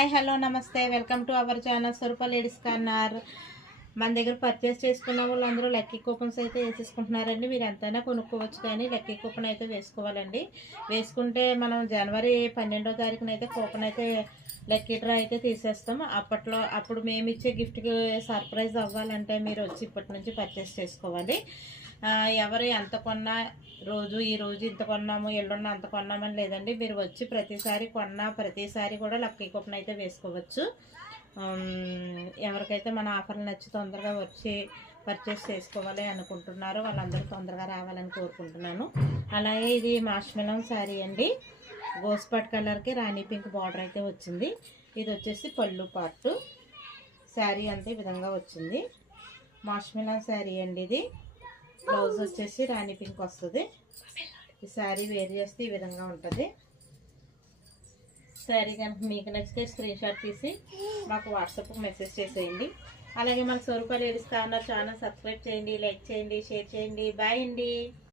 Hi hello నమస్తే welcome to our channel Swaroopa ladies corner. మన దగ్గర పర్చేస్ చేసుకున్న వాళ్ళందరూ లక్కీ కూపన్స్ అయితే వేసేసుకుంటున్నారండి. మీరు ఎంతైనా కొనుక్కోవచ్చు, కానీ లక్కీ కూపన్ అయితే వేసుకోవాలండి. వేసుకుంటే మనం జనవరి 12వ తారీఖున అయితే కూపన్ అయితే లక్కీ డ్రా అయితే తీసేస్తాం. అప్పుడు మేము ఇచ్చే గిఫ్ట్కి సర్ప్రైజ్ అవ్వాలంటే మీరు వచ్చి ఇప్పటి నుంచి పర్చేస్ చేసుకోవాలి. ఎవరు ఎంత కొన్నా ఈ రోజు ఇంత కొన్నాము, ఎల్లున్న అంత కొన్నామని లేదండి. మీరు వచ్చి ప్రతిసారి కూడా లక్కీ కూపన్ అయితే వేసుకోవచ్చు. ఎవరికైతే మన ఆఫర్లు నచ్చి తొందరగా వచ్చి పర్చేస్ చేసుకోవాలి అనుకుంటున్నారో వాళ్ళందరూ తొందరగా రావాలని కోరుకుంటున్నాను. అలాగే ఇది మాష్మెలన్ శారీ అండి. గోస్పట్ కలర్కి రాణి పింక్ బార్డర్ అయితే వచ్చింది. ఇది వచ్చేసి పళ్ళు పార్టు. శారీ అంతే విధంగా వచ్చింది. మాష్మెలన్ శారీ అండి. ఇది బ్లౌజ్ వచ్చేసి రాణి పింక్ వస్తుంది. ఈ శారీ వేర్ చేస్తే ఈ విధంగా ఉంటుంది. శారీ కనుక మీకు నచ్చితే స్క్రీన్ షాట్ తీసి మాకు వాట్సాప్కి మెసేజ్ చేసేయండి. అలాగే మన స్వరూప లేడీస్ కార్నర్ ఛానల్ సబ్స్క్రైబ్ చేయండి, లైక్ చేయండి, షేర్ చేయండి. బాయ్ అండి.